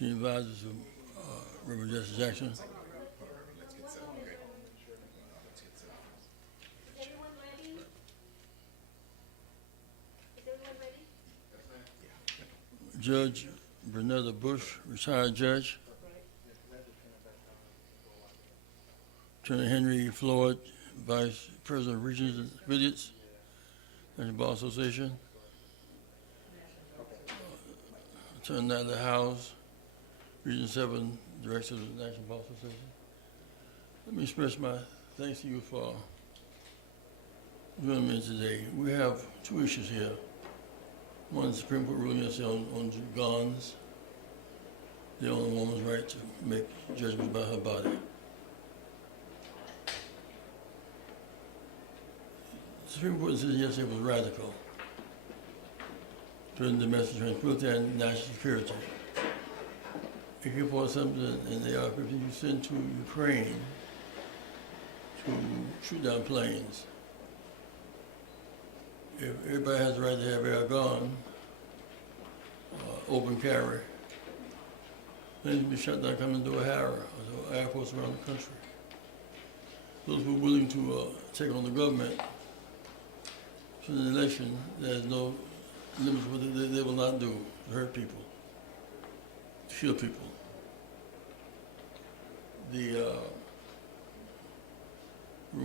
Senior Advisor to Reverend Jesse Jackson. Judge Bernetta Bush, retired judge. Attorney Henry Floyd, Vice President of Regions and Affiliates, National Bar Association. Attorney Natalie Howes, Region 7, Director of the National Bar Association. Let me express my thanks to you for joining me today. We have two issues here. One is the Supreme Court ruling yesterday on guns, the only woman's right to make judgments about her body. The Supreme Court said yesterday was radical, threatening domestic tranquility and national security. It can point something in the AR-15 you sent to Ukraine to shoot down planes. If everybody has the right to have air gun, open carry, planes will be shut down coming to O'Hara or to airports around the country. Those who are willing to take on the government for the election, there's no limits what they will not do to hurt people, to kill people. The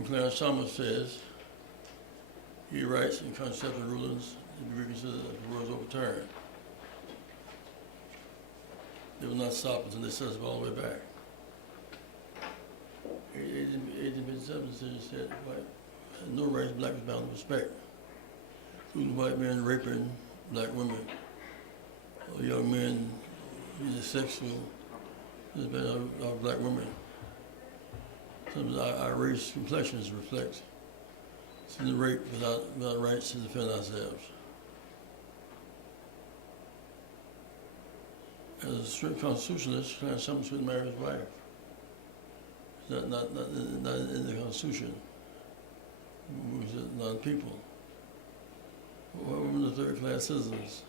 Clarence Thomas says, he writes in contraceptive rulings, the Greek says that the word is overturned. They will not stop until they set us all the way back. 1857 decision said white had no rights, black was bound to respect, including white men raping black women, or young men using sexual of black women. Some of our race complexions reflect the rape without rights to defend ourselves. As a strict constitutionalist, Clarence Thomas couldn't marry his wife. It's not in the Constitution. We're non-people. Women are third-class citizens.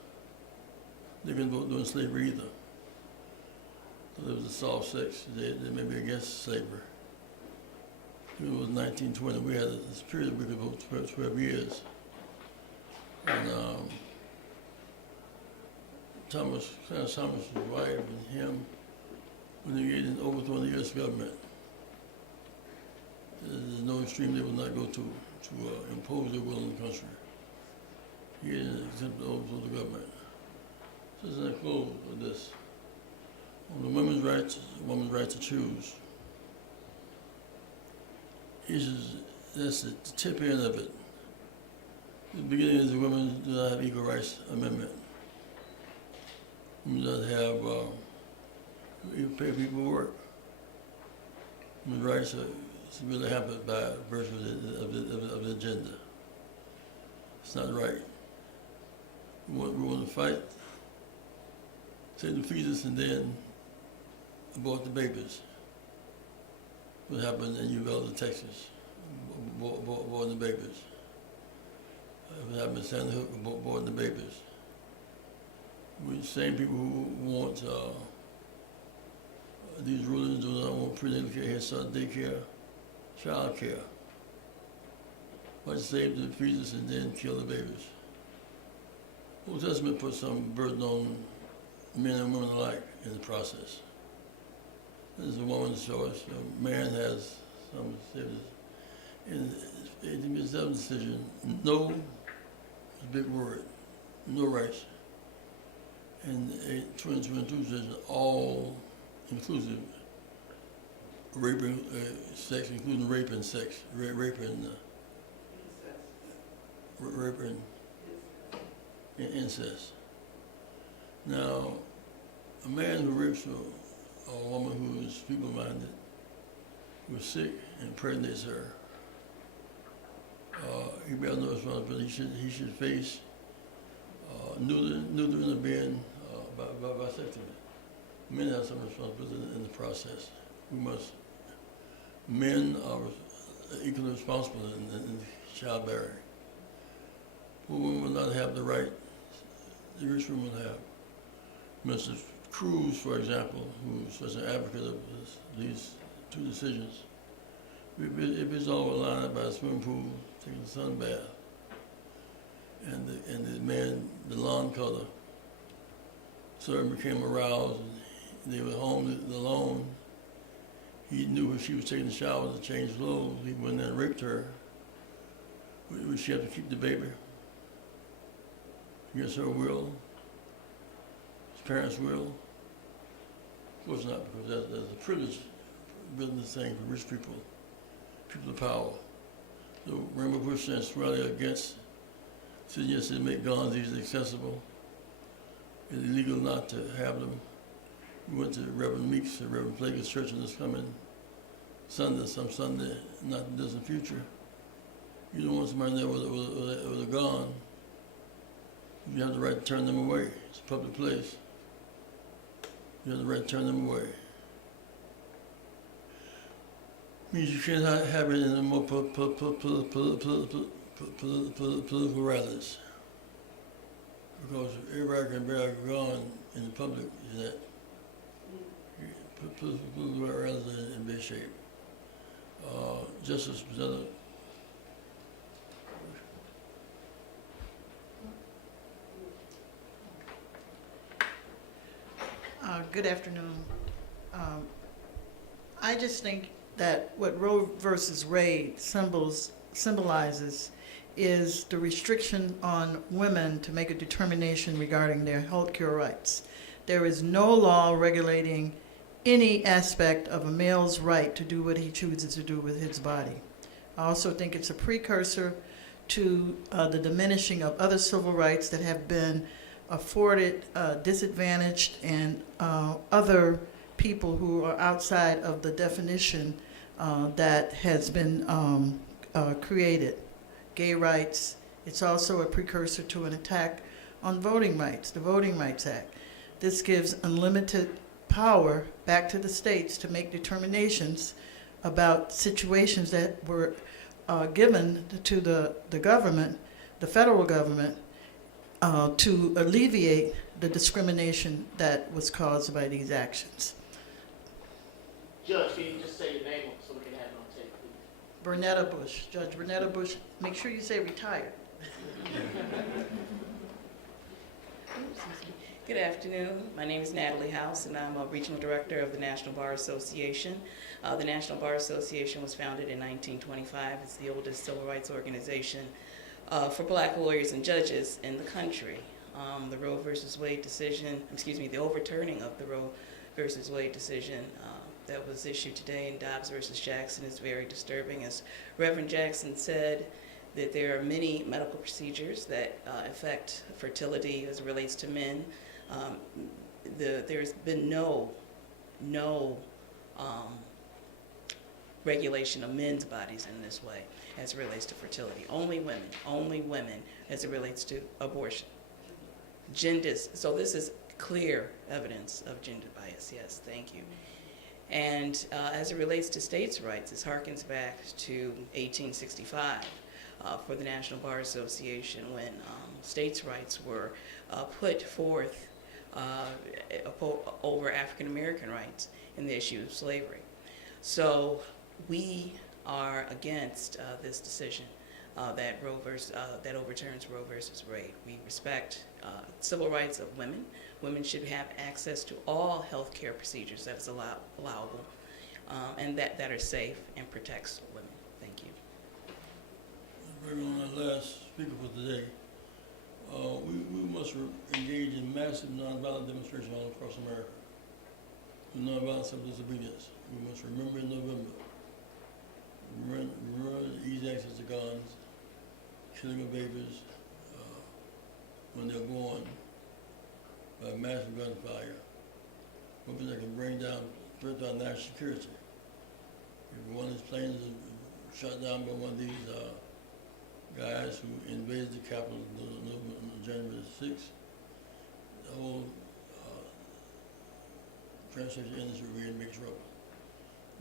They couldn't vote during slavery either. So there was a soft sex. They may be against slavery. It was 1920. We had this period we could vote for 12 years. And Clarence Thomas' wife and him were engaged in overthrowing the U.S. government. There's no extreme they will not go to impose their will on the country. He didn't attempt to overthrow the government. So this is a close of this. On the women's right to choose. That's the tip end of it. The beginning is the women do not have equal rights amendment. Women do not have pay people work. Women's rights are really hampered by virtue of the agenda. It's not right. We want to fight, save the fetus, and then abort the babies. What happened in Uvalde, Texas, aborting the babies. What happened in Sandy Hook, aborting the babies. We're the same people who want these rulings do not want prenatal care, head start daycare, child care. Why save the fetus and then kill the babies? The Old Testament put some burden on men and women alike in the process. This is a woman's choice. A man has some in the 1857 decision. No is a big word. No rights. And the 2022 decision, all inclusive, raping sex, including rape and sex, rape and incest. Now, a man who rapes a woman who is feeble-minded, who is sick, and impregnates her, he bears no responsibility. He should face neutering of being by vasectomy. Men have some responsibility in the process. Men are equally responsible in childbearing. Poor women will not have the right the rich women have. Mr. Cruz, for example, who's such an advocate of these two decisions, if it's all lined by a swimming pool, taking a sun bath, and the man, the lawn cutter, sort of became aroused, and they were home alone. He knew if she was taking a shower to change clothes, he went and raped her. Would she have to keep the baby against her will, his parents' will? Of course not, because that's a privilege business thing for rich people, people of power. So remember Bush sent Australia against, said yes, they make guns easily accessible. It's illegal not to have them. We went to Reverend Meeks, the Reverend Plague's church in this coming some Sunday, not in the distant future. You don't want somebody there with a gun. You have the right to turn them away. It's a public place. You have the right to turn them away. Means you can't have it in the more political rallies. Because everybody can bear a gun in the public, is that political rallies are in bad shape. Justice presented. Good afternoon. I just think that what Roe versus Wade symbolizes is the restriction on women to make a determination regarding their health care rights. There is no law regulating any aspect of a male's right to do what he chooses to do with his body. I also think it's a precursor to the diminishing of other civil rights that have been afforded disadvantaged and other people who are outside of the definition that has been created. Gay rights. It's also a precursor to an attack on voting rights, the Voting Rights Act. This gives unlimited power back to the states to make determinations about situations that were given to the government, the federal government, to alleviate the discrimination that was caused by these actions. Judge, can you just say your name so we can have it on tape, please? Bernetta Bush, Judge Bernetta Bush. Make sure you say retired. Good afternoon. My name is Natalie House, and I'm a Regional Director of the National Bar Association. The National Bar Association was founded in 1925. It's the oldest civil rights organization for black lawyers and judges in the country. The Roe versus Wade decision, the overturning of the Roe versus Wade decision that was issued today in Dobbs versus Jackson is very disturbing. As Reverend Jackson said, that there are many medical procedures that affect fertility as it relates to men. There's been no regulation of men's bodies in this way as it relates to fertility. Only women as it relates to abortion. So this is clear evidence of gender bias. Yes, thank you. And as it relates to states' rights, this harkens back to 1865 for the National Bar Association when states' rights were put forth over African American rights in the issue of slavery. So we are against this decision that overturns Roe versus Wade. We respect civil rights of women. Women should have access to all health care procedures that is allowable and that are safe and protects women. Thank you. Bring on our last speaker for today. We must engage in massive nonviolent demonstrations all across America. The nonviolent civil disobedience. We must remember in November. Remember the easy access to guns, killing of babies when they're born by massive gunfire. Weapons that can bring down, threat to our national security. If one of these planes is shot down by one of these guys who invaded the Capitol on January 6th, the whole transportation industry will be in big trouble.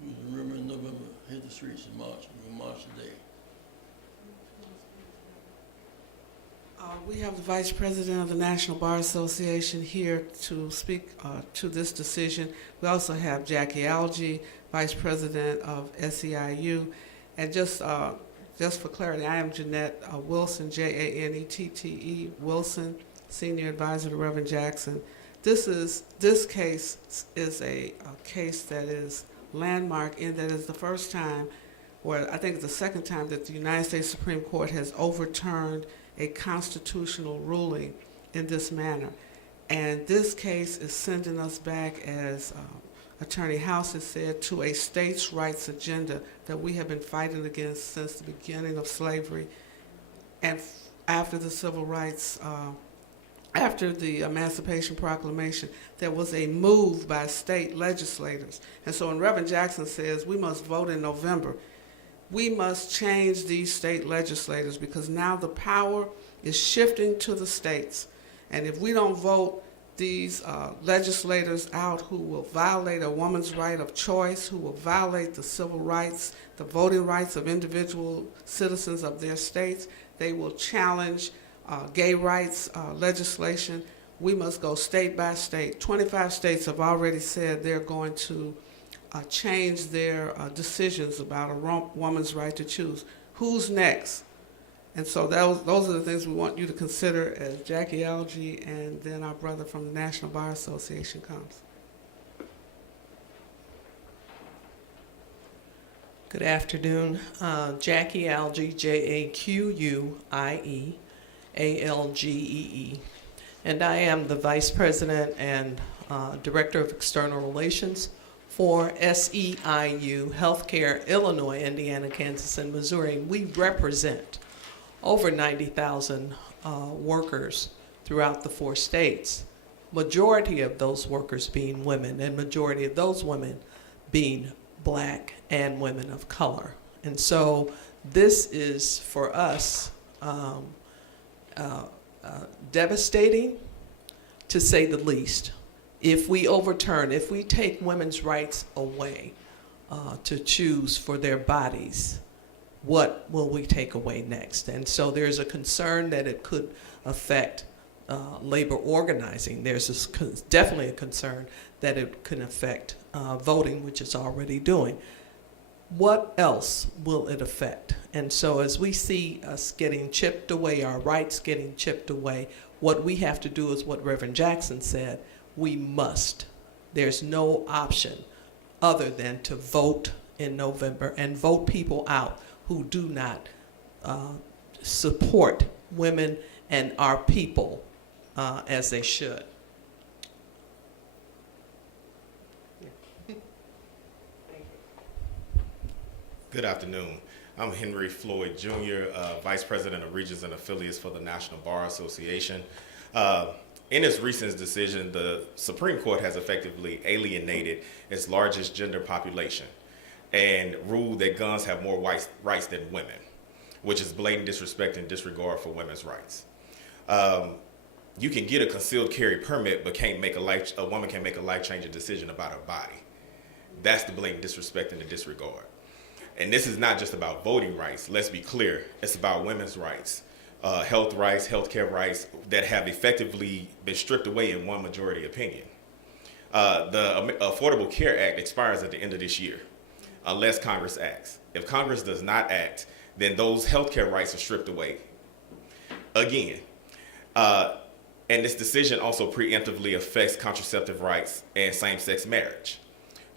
We remember in November, hit the streets and march. We will march today. We have the Vice President of the National Bar Association here to speak to this decision. We also have Jackie Algie, Vice President of SEIU. And just for clarity, I am Jeanette Wilson, Janette Wilson, Senior Advisor to Reverend Jackson. This case is a case that is landmark in that it's the first time, or I think it's the second time, that the United States Supreme Court has overturned a constitutional ruling in this manner. And this case is sending us back, as Attorney House has said, to a states' rights agenda that we have been fighting against since the beginning of slavery. And after the civil rights, after the Emancipation Proclamation, there was a move by state legislators. And so when Reverend Jackson says we must vote in November, we must change these state legislators, because now the power is shifting to the states. And if we don't vote these legislators out who will violate a woman's right of choice, who will violate the civil rights, the voting rights of individual citizens of their states, they will challenge gay rights legislation. We must go state by state. 25 states have already said they're going to change their decisions about a woman's right to choose. Who's next? And so those are the things we want you to consider as Jackie Algie and then our brother from the National Bar Association comes. Good afternoon. Jackie Algie, Jaquiealgee, and I am the Vice President and Director of External Relations for SEIU, Healthcare, Illinois, Indiana, Kansas, and Missouri. We represent over 90,000 workers throughout the 4 states, majority of those workers being women, and majority of those women being Black and women of color. And so this is, for us, devastating, to say the least. If we take women's rights away to choose for their bodies, what will we take away next? And so there's a concern that it could affect labor organizing. There's definitely a concern that it can affect voting, which it's already doing. What else will it affect? And so as we see us getting chipped away, our rights getting chipped away, what we have to do is what Reverend Jackson said: we must. There's no option other than to vote in November and vote people out who do not support women and our people as they should. Good afternoon. I'm Henry Floyd Jr., Vice President of Regions and Affiliates for the National Bar Association. In its recent decision, the Supreme Court has effectively alienated its largest gender population and ruled that guns have more rights than women, which is blatant disrespect and disregard for women's rights. You can get a concealed carry permit, but a woman can't make a life-changing decision about her body. That's the blatant disrespect and the disregard. And this is not just about voting rights. Let's be clear. It's about women's rights, health rights, healthcare rights that have effectively been stripped away in one majority opinion. The Affordable Care Act expires at the end of this year, unless Congress acts. If Congress does not act, then those healthcare rights are stripped away again. And this decision also preemptively affects contraceptive rights and same-sex marriage.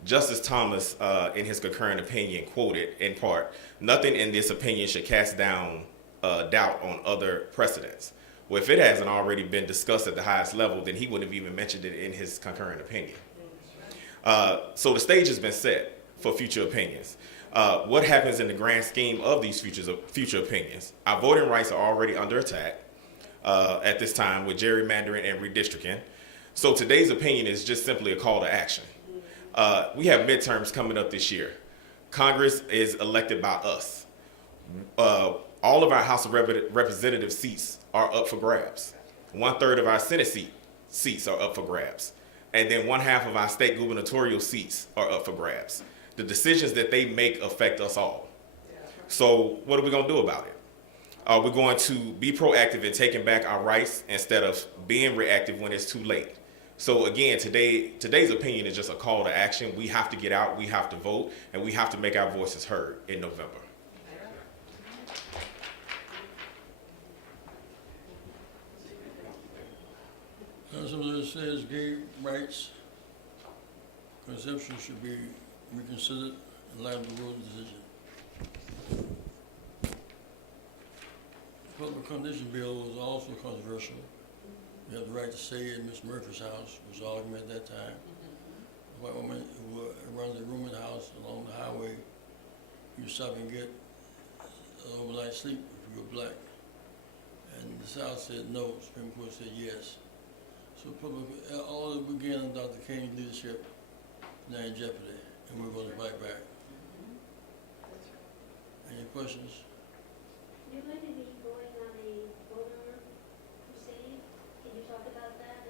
Justice Thomas, in his concurrent opinion, quoted in part, "Nothing in this opinion should cast down doubt on other precedents." Well, if it hasn't already been discussed at the highest level, then he wouldn't have even mentioned it in his concurrent opinion. So the stage has been set for future opinions. What happens in the grand scheme of these future opinions? Our voting rights are already under attack at this time with gerrymandering and redistricting. So today's opinion is just simply a call to action. We have midterms coming up this year. Congress is elected by us. All of our House of Representative seats are up for grabs. 1/3 of our Senate seats are up for grabs. And then 1/2 of our state gubernatorial seats are up for grabs. The decisions that they make affect us all. So what are we going to do about it? Are we going to be proactive in taking back our rights instead of being reactive when it's too late? So again, today's opinion is just a call to action. We have to get out, we have to vote, and we have to make our voices heard in November. Councilman says gay rights conception should be reconsidered in light of the Roe decision. The public condition bill was also controversial. You have the right to stay in Miss Murphy's house, was the argument at that time. A white woman who runs a rooming house along the highway, you stop and get overnight sleep if you were black. And the South said no, Supreme Court said yes. So all that began in Dr. King's leadership now in jeopardy, and we're going to fight back. Any questions? You're going to be going on a voter crusade. Can you talk about that?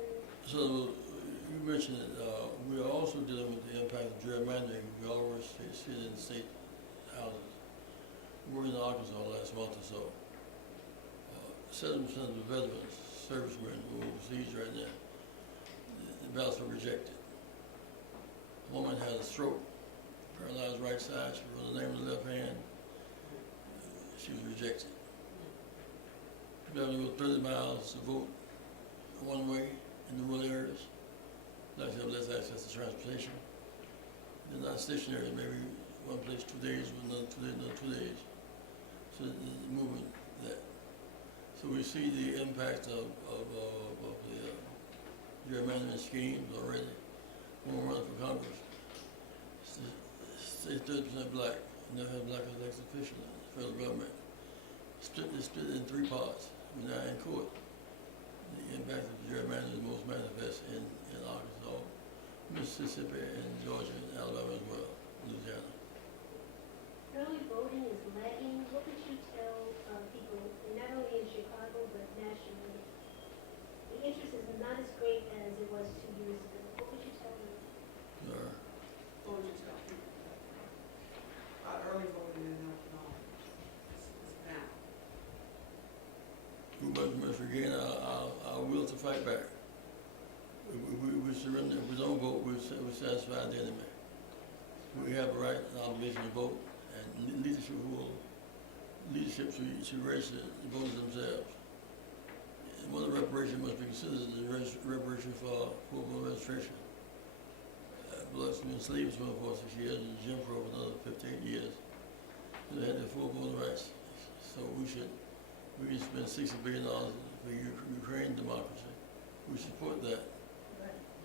So you mentioned it. We are also dealing with the impact of gerrymandering. We always see it in state houses. We were in Arkansas last month or so. 7% of the veterans, servicemen who are overseas right now, the ballots were rejected. A woman had a stroke, paralyzed right side. She wrote the name of the left hand. She was rejected. People have to go 30 miles to vote one way in the rural areas. Like to have less access to transportation. They're not stationary, maybe one place 2 days, another 2 days, another 2 days. So the movement that. So we see the impact of the gerrymandering schemes already. When we run for Congress, stay 30% black, never have black elected officials in the federal government. They split it in 3 parts. We're now in court. The impact of gerrymandering is most manifest in Arkansas, Mississippi, and Georgia, and Alabama as well, Louisiana. Early voting is lagging. What would you tell people, and not only in Chicago, but nationally? The interest is not as great as it was 2 years ago. What would you tell them? What would you tell people? Early voting is not now. We must regain our will to fight back. We surrender. If we don't vote, we satisfy the enemy. We have a right and obligation to vote, and leadership should raise the voters themselves. And one of the reparations must be considered is the reparation for voter registration. Blacks and slaves went for 6 years, and Jim Crow for another 58 years. They had their full voting rights. So we should spend $60 billion for Ukraine democracy. We support that.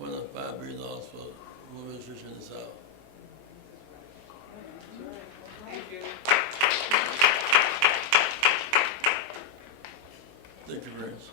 $1.5 billion for voter registration in the South. Thank you. Thank you very much.